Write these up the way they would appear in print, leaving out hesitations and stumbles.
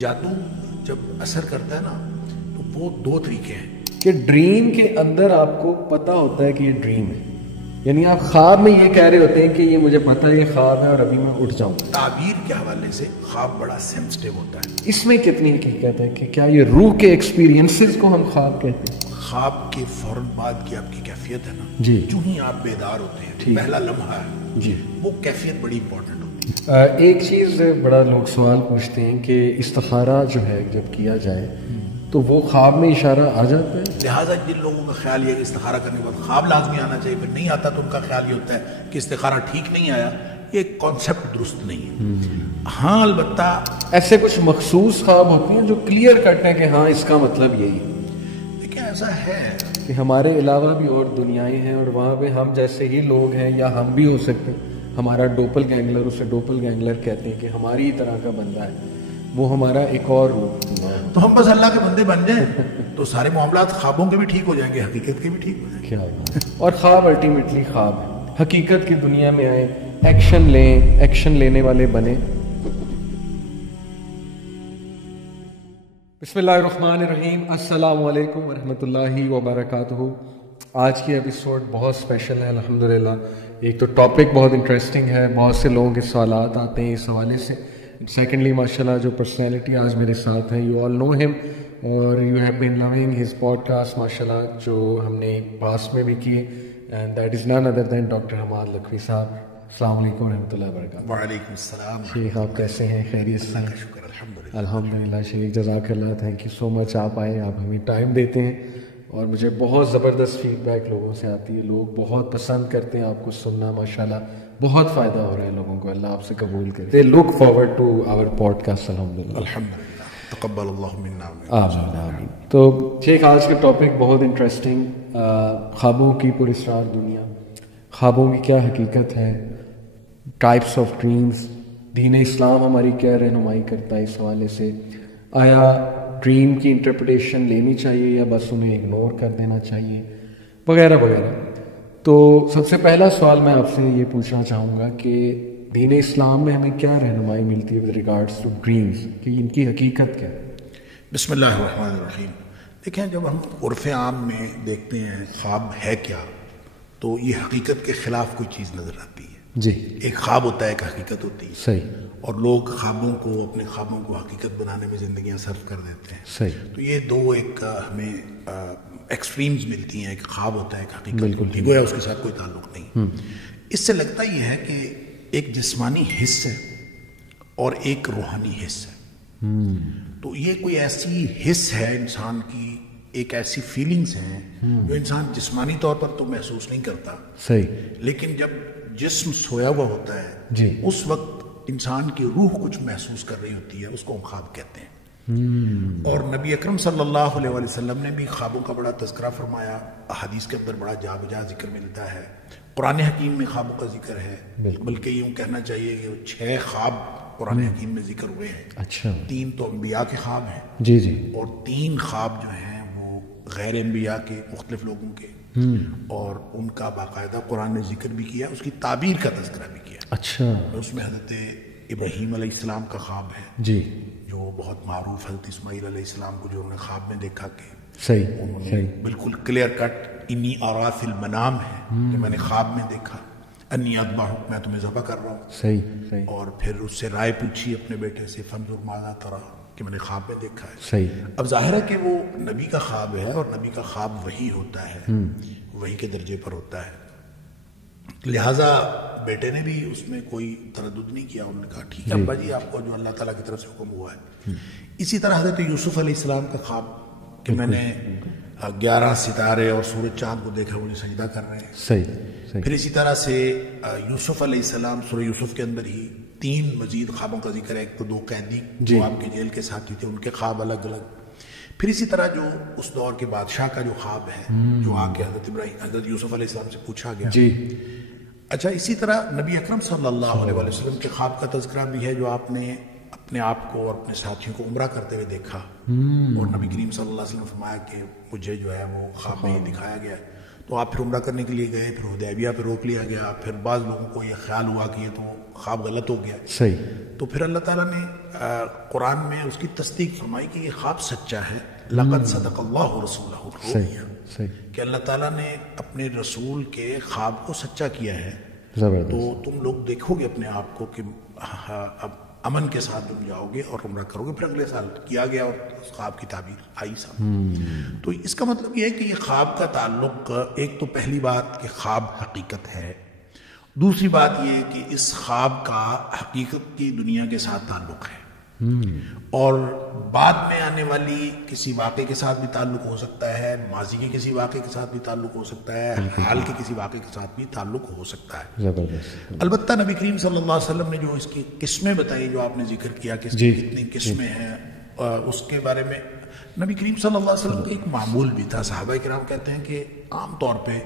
جادو جب اثر کرتا ہے نا تو وہ دو طریقے ہیں کہ ڈریم کے اندر آپ کو پتا ہوتا ہے کہ یہ ڈریم ہے، یعنی آپ خواب میں یہ کہہ رہے ہوتے ہیں کہ یہ مجھے پتا ہے یہ خواب ہے اور ابھی میں اٹھ جاؤں. تعبیر کے حوالے سے خواب بڑا سینسٹیو ہوتا ہے. اس میں کتنی حقیقت ہے کہ کیا یہ روح کے ایکسپیرینسز کو ہم خواب کہتے ہیں؟ خواب کے فوراً بعد کی آپ کی کیفیت ہے نا جی، جو ہی آپ بیدار ہوتے ہیں پہلا لمحہ ہے جی، وہ کیفیت بڑی امپورٹنٹ ہوتی ہے. ایک چیز بڑا لوگ سوال پوچھتے ہیں کہ استخارہ جو ہے جب کیا جائے تو وہ خواب میں اشارہ آ جاتا ہے؟ لہٰذا جن لوگوں کا خیال یہ ہے کہ استخارہ کرنے کے بعد خواب لازمی آنا چاہیے، پھر نہیں آتا تو ان کا خیال یہ ہوتا ہے کہ استخارہ ٹھیک نہیں آیا. یہ کانسیپٹ درست نہیں ہے. ہاں البتہ ایسے کچھ مخصوص خواب ہوتے ہیں جو کلیئر کرتے ہیں کہ ہاں اس کا مطلب یہی ہے دیکھیں ایسا ہے کہ ہمارے علاوہ بھی اور دنیائیں ہیں اور وہاں پہ ہم جیسے ہی لوگ ہیں یا ہم بھی ہو سکتے ہیں. ہمارا ڈوپل گینگلر، اسے ڈوپل گینگلر کہتے ہیں کہ ہماری ہی طرح کا بندہ ہے، وہ ہمارا ایک اور روح. تو ہم بس اللہ کے بندے بن جائیں تو سارے معاملات خوابوں کے بھی ٹھیک ہو جائیں گے، حقیقت کے بھی ٹھیک ہو جائیں گے. کیا بات ہے. اور خواب الٹیمیٹلی خواب ہے. حقیقت کی دنیا میں آئے، ایکشن لیں، ایکشن لینے والے بنے. بسم اللہ الرحمن الرحیم. السلام علیکم ورحمۃ اللہ وبرکاتہ. آج کی ایپیسوڈ بہت اسپیشل ہے الحمدللہ. ایک تو ٹاپک بہت انٹرسٹنگ ہے، بہت سے لوگوں کے سوالات آتے ہیں اس حوالے سے. سیکنڈلی ماشاءاللہ جو پرسنالٹی آج میرے ساتھ ہیں، یو آل نو ہم اور you have been loving his podcast ماشاءاللہ، جو ہم نے پاس میں بھی کیے، and that is none other than doctor Hammad Lakhvi صاحب. السلام علیکم ورحمۃ اللہ وبرکاتہ. وعلیکم السلام. شیخ آپ کیسے ہیں؟ خیریت سے؟ اللہ کا شکر الحمدللہ. الحمدللہ. شیخ جزاک اللہ، تھینک یو سو مچ. آپ آئے، آپ ہمیں ٹائم دیتے ہیں اور مجھے بہت زبردست فیڈ بیک لوگوں سے آتی ہے. لوگ بہت پسند کرتے ہیں آپ کو سننا ماشاءاللہ. بہت فائدہ ہو رہا ہے لوگوں کو، اللہ آپ سے قبول کرے. They look forward to our podcast الحمدللہ. الحمدللہ. تقبل اللہ منا. آمین آمین. تو شیخ آج کا ٹاپک بہت انٹرسٹنگ، خوابوں کی پراسرار دنیا. خوابوں کی کیا حقیقت ہے، ٹائپس آف ڈریمز. دین اسلام ہماری کیا رہنمائی کرتا ہے اس حوالے سے؟ آیا ڈریم کی انٹرپریٹیشن لینی چاہیے یا بس انہیں اگنور کر دینا چاہیے، وغیرہ وغیرہ. تو سب سے پہلا سوال میں آپ سے یہ پوچھنا چاہوں گا کہ دین اسلام میں ہمیں کیا رہنمائی ملتی ہے ود ریگارڈس ٹو ڈریمز، کہ ان کی حقیقت کیا ہے؟ بسم اللہ الرحمن الرحیم. دیکھیں جب ہم عرف عام میں دیکھتے ہیں خواب ہے کیا، تو یہ حقیقت کے خلاف کوئی چیز نظر آتی ہے. جی، ایک خواب ہوتا ہے، ایک حقیقت ہوتی ہے. صحیح. اور لوگ خوابوں کو، اپنے خوابوں کو حقیقت بنانے میں زندگیاں صرف کر دیتے ہیں. صحیح. تو یہ دو ایک ہمیں ایکسٹریمز ملتی ہیں. ایک خواب ہوتا ہے، ایک حقیقت. بالکل گویا اس کے ساتھ کوئی تعلق نہیں. اس سے لگتا یہ ہے کہ ایک جسمانی حص ہے اور ایک روحانی حص ہے. تو یہ کوئی ایسی حص ہے انسان کی، ایک ایسی فیلنگز ہیں جو انسان جسمانی طور پر تو محسوس نہیں کرتا. صحیح. لیکن جب جسم سویا ہوا ہوتا ہے جی، اس وقت انسان کی روح کچھ محسوس کر رہی ہوتی ہے، اس کو ہم خواب کہتے ہیں. اور نبی اکرم صلی اللہ علیہ وسلم نے بھی خوابوں کا بڑا تذکرہ فرمایا. احادیث کے اندر بڑا جا بجا ذکر ملتا ہے. قرآن حکیم میں خوابوں کا ذکر ہے، بلکہ یوں کہنا چاہیے کہ 6 خواب قرآن حکیم میں ذکر ہوئے ہیں. اچھا. 3 تو انبیاء کے خواب ہیں، جی جی. اور 3 خواب جو ہیں وہ غیر انبیاء کے، مختلف لوگوں کے، اور ان کا باقاعدہ قرآن نے ذکر بھی کیا، اس کی تعبیر کا تذکرہ بھی کیا. اچھا. اس میں حضرت ابراہیم علیہ السلام کا خواب ہے جی، جو بہت معروف. حضرت اسماعیل علیہ السلام کو جو انہوں نے خواب میں دیکھا کہ صحیح انہوں نے صحیح. بالکل کلیئر کٹ انی آرا فی المنام ہے کہ میں نے خواب میں دیکھا انی اذبحک، میں تمہیں ذبح کر رہا ہوں. صحیح صحیح. اور پھر اس سے رائے پوچھی اپنے بیٹے سے فانظر ماذا تری، کہ میں نے خواب میں دیکھا ہے. صحیح. اب ظاہر ہے کہ وہ نبی کا خواب ہے اور نبی کا خواب وہی ہوتا ہے، وہی کے درجے پر ہوتا ہے. لہٰذا بیٹے نے بھی اس میں کوئی تردد نہیں کیا. انہوں نے کہا ٹھیک ہے ابا جی، آپ کو جو اللہ تعالیٰ کی طرف سے حکم ہوا ہے. اسی طرح حضرت یوسف علیہ السلام کا خواب کہ میں نے 11 ستارے اور سورج چاند کو دیکھا، انہیں سجدہ کر رہے ہیں. صحیح صحیح. پھر اسی طرح سے یوسف علیہ السلام، سورہ یوسف کے اندر ہی 3 مزید خوابوں کا ذکر ہے. ایک تو 2 قیدی جو آپ کے جیل کے ساتھی تھے، ان کے خواب الگ الگ. پھر اسی طرح جو اس دور کے بادشاہ کا جو خواب ہے، جو آ کے حضرت یوسف علیہ السلام سے پوچھا گیا. جی. اچھا، اسی طرح نبی اکرم صلی اللہ علیہ وسلم کے خواب کا تذکرہ بھی ہے، جو آپ نے اپنے آپ کو اور اپنے ساتھیوں کو عمرہ کرتے ہوئے دیکھا، اور نبی کریم صلی اللہ علیہ وسلم نے فرمایا کہ مجھے جو ہے وہ خواب میں یہ دکھایا گیا ہے. تو آپ پھر عمرہ کرنے کے لیے گئے، پھر حدیبیہ پہ روک لیا گیا، پھر بعض لوگوں کو یہ خیال ہوا کہ یہ تو خواب غلط ہو گیا، صحیح، تو پھر اللہ تعالیٰ نے قرآن میں اس کی تصدیق فرمائی کہ یہ خواب سچا ہے، لقد صدق اللہ رسولہ الرؤیا، صحیح، کہ اللہ تعالیٰ نے اپنے رسول کے خواب کو سچا کیا ہے. زبردست. تو تم لوگ دیکھو گے اپنے آپ کو کہ اب امن کے ساتھ تم جاؤ گے اور عمرہ کرو گے. پھر اگلے سال کیا گیا اور اس خواب کی تعبیر آئی سامنے. تو اس کا مطلب یہ ہے کہ یہ خواب کا تعلق، ایک تو پہلی بات کہ خواب حقیقت ہے، دوسری بات یہ ہے کہ اس خواب کا حقیقت کی دنیا کے ساتھ تعلق ہے، اور بعد میں آنے والی کسی واقعے کے ساتھ بھی تعلق ہو سکتا ہے، ماضی کے کسی واقعے کے ساتھ بھی تعلق ہو سکتا ہے، حال کے کسی واقعے کے ساتھ بھی تعلق ہو سکتا ہے. زبردست. البتہ نبی کریم صلی اللہ علیہ وسلم نے جو اس کی قسمیں بتائی، جو آپ نے ذکر کیا کہ اس کی کتنی قسمیں ہیں، اس کے بارے میں نبی کریم صلی اللہ علیہ وسلم کا ایک معمول بھی تھا. صحابہ کرام کہتے ہیں کہ عام طور پہ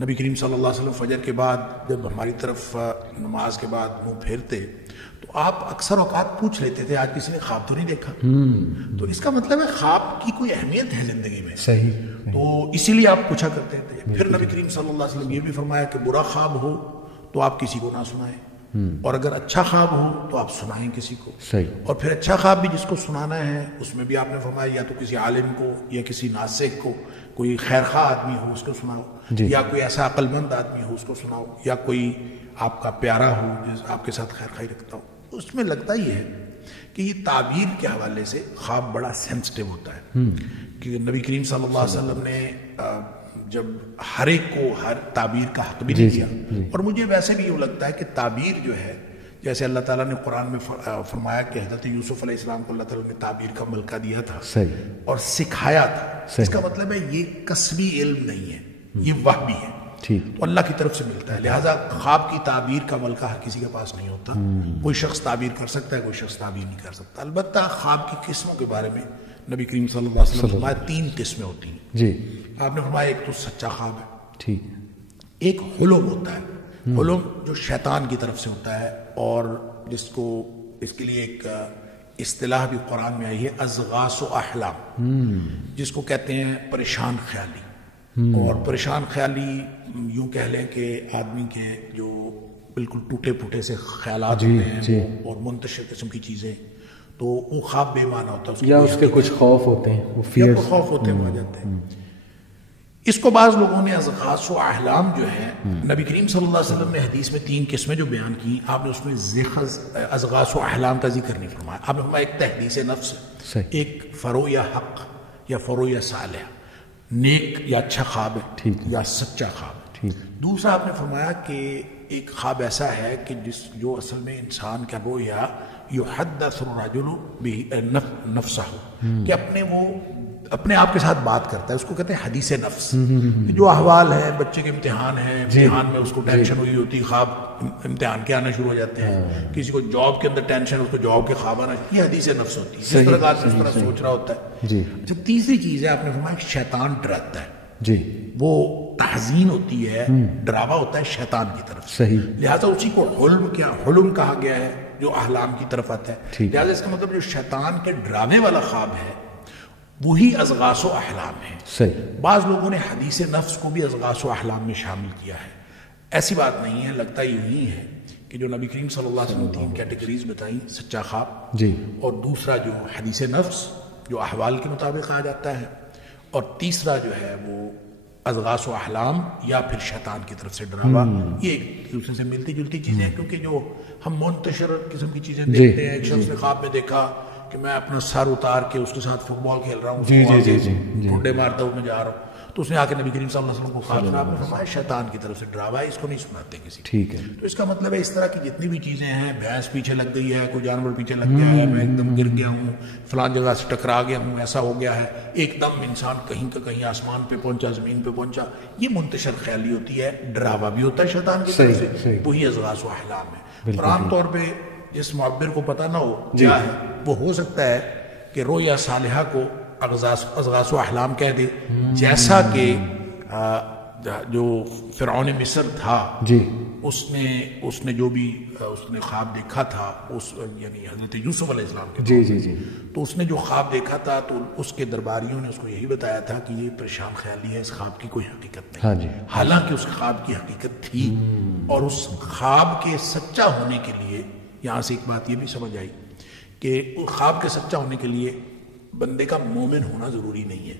نبی کریم صلی اللہ علیہ وسلم فجر کے بعد جب ہماری طرف نماز کے بعد منہ پھیرتے تو آپ اکثر اوقات پوچھ لیتے تھے آج کسی نے خواب تو نہیں دیکھا. تو اس کا مطلب ہے خواب کی کوئی اہمیت ہے زندگی میں. صحیح. تو اسی لیے آپ پوچھا کرتے تھے. پھر نبی کریم صلی اللہ علیہ وسلم یہ بھی فرمایا کہ برا خواب ہو تو آپ کسی کو نہ سنائیں، اور اگر اچھا خواب ہو تو آپ سنائیں کسی کو. صحیح. اور پھر اچھا خواب بھی جس کو سنانا ہے اس میں بھی آپ نے فرمایا یا تو کسی عالم کو یا کسی ناسخ کو، کوئی خیرخواہ آدمی ہو اس کو سناؤ، یا کوئی ایسا عقل مند آدمی ہو اس کو سناؤ، یا کوئی آپ کا پیارا ہو جس آپ کے ساتھ خیرخواہی رکھتا ہو. اس میں لگتا ہی ہے کہ یہ تعبیر کے حوالے سے خواب بڑا سینسٹیو ہوتا ہے، کہ نبی کریم صلی اللہ علیہ وسلم نے جب ہر ایک کو ہر تعبیر کا حق بھی نہیں دیا. اور مجھے ویسے بھی یہ لگتا ہے کہ تعبیر جو ہے، جیسے اللہ تعالیٰ نے قرآن میں فرمایا کہ حضرت یوسف علیہ السلام کو اللہ تعالیٰ نے تعبیر کا ملکہ دیا تھا اور سکھایا تھا. اس کا مطلب ہے یہ کسبی علم نہیں ہے، یہ وحی ہے، تو اللہ کی طرف سے ملتا ہے. لہٰذا خواب کی تعبیر کا ملکہ ہر کسی کے پاس نہیں ہوتا. کوئی شخص تعبیر کر سکتا ہے، کوئی شخص تعبیر نہیں کر سکتا. البتہ خواب کی قسموں کے بارے میں نبی کریم صلی اللہ علیہ وسلم نے فرمایا 3 قسمیں ہوتی ہیں. جی. آپ نے فرمایا ایک تو سچا خواب ہے، ٹھیک. ایک حلم ہوتا ہے، حلم جو شیطان کی طرف سے ہوتا ہے، اور جس کو اس کے لیے ایک اصطلاح بھی قرآن میں آئی ہے، اضغاث و احلام، جس کو کہتے ہیں پریشان خیالی. اور پریشان خیالی یوں کہہ لیں کہ آدمی کے جو بالکل ٹوٹے پھوٹے سے خیالات ہوتے ہیں اور منتشر قسم کی چیزیں، تو وہ خواب بے معنی ہوتا ہے، یا اس کے کچھ خوف ہوتے ہیں، وہ خوف ہوتے ہیں، آ جاتے ہیں. اس کو بعض لوگوں نے اضغاث و احلام جو ہے، نبی کریم صلی اللہ علیہ وسلم نے حدیث میں 3 قسمیں جو بیان کی، آپ نے اس میں اضغاث و احلام کا ذکر نہیں فرمایا. آپ نے فرمایا ایک تحدیث نفس، ایک فرو یا حق یا فرو یا صالح، نیک یا اچھا خواب ہے یا سچا خواب ہے. دوسرا آپ نے فرمایا کہ ایک خواب ایسا ہے کہ جو اصل میں انسان کا رویا یحدث الرجل نفسہ، کہ اپنے آپ کے ساتھ بات کرتا ہے، اس کو کہتے ہیں حدیث نفس. جو احوال ہے، بچے کے امتحان ہیں، امتحان میں اس کو ٹینشن ہوئی ہوتی، خواب امتحان کے آنا شروع ہو جاتے ہیں. کسی کو جاب کے اندر ٹینشن، اس کو جاب کے خواب آنا، یہ حدیث نفس ہوتی ہے. جس طرح اس طرح سوچ رہا ہوتا ہے. اچھا، تیسری چیز ہے آپ نے فرمایا کہ شیطان ڈراتا ہے. وہ تحزین ہوتی ہے، ڈراوا ہوتا ہے شیطان کی طرف سے. لہٰذا اسی کو حلم کہا گیا ہے جو احلام کی طرف آتا ہے. لہٰذا اس کا مطلب جو شیطان کے ڈراوے والا خواب ہے وہی اضغاث و احلام ہے. بعض لوگوں نے حدیث نفس کو بھی اضغاث و احلام میں شامل کیا ہے. ایسی بات نہیں ہے، لگتا یوں ہی ہے کہ جو نبی کریم صلی اللہ علیہ وسلم 3 کیٹیگریز بتائیں، سچا خواب، اور دوسرا جو حدیث نفس جو احوال کے مطابق آ جاتا ہے، اور تیسرا جو ہے وہ اضغاث و احلام یا پھر شیطان کی طرف سے ڈراوا. یہ ایک دوسرے سے ملتی جلتی چیزیں ہیں، کیونکہ جو ہم منتشر قسم کی چیزیں دیکھتے ہیں، ایک شخص نے خواب میں دیکھا کہ میں اپنا سر اتار کے اس کے ساتھ فٹ بال کھیل رہا ہوں، ڈنڈے مارتا ہوں میں جا رہا ہوں، تو اس نے آ کے نبی کریم صلی اللہ علیہ وسلم کو خواب سنا. آپ نے فرمایا شیطان کی طرف سے ڈراوا ہے، اس کو نہیں سناتے کسی کو. ٹھیک ہے. تو اس کا مطلب ہے اس طرح کی جتنی بھی چیزیں ہیں، بھینس پیچھے لگ گئی ہے، کوئی جانور پیچھے لگ گیا ہے، میں ایک دم گر گیا ہوں، فلان جگہ سے ٹکرا گیا ہوں، ایسا ہو گیا ہے، ایک دم انسان کہیں کا کہیں آسمان پہ پہنچا، زمین پہ پہنچا، یہ منتشر خیالی ہوتی ہے، ڈراوا بھی ہوتا ہے شیطان کی طرف سے، وہی اضغاث و احلام ہے. اور عام طور پہ جس معبر کو پتہ نہ ہو کیا ہے، وہ ہو سکتا ہے کہ رویا صالحہ کو اضغاث و احلام کہہ دے، جیسا کہ جو فرعون مصر تھا جی اس نے جو بھی اس نے خواب دیکھا تھا یعنی حضرت یوسف علیہ السلام کے جی جی جی تو اس نے جو خواب دیکھا تھا تو اس کے درباریوں نے اس کو یہی بتایا تھا کہ یہ پریشان خیالی ہے، اس خواب کی کوئی حقیقت نہیں. ہاں جی. حالانکہ اس خواب کی حقیقت تھی، اور اس خواب کے سچا ہونے کے لیے یہاں سے ایک بات یہ بھی سمجھ آئی کہ خواب کے سچا ہونے کے لیے بندے کا مومن ہونا ضروری نہیں ہے.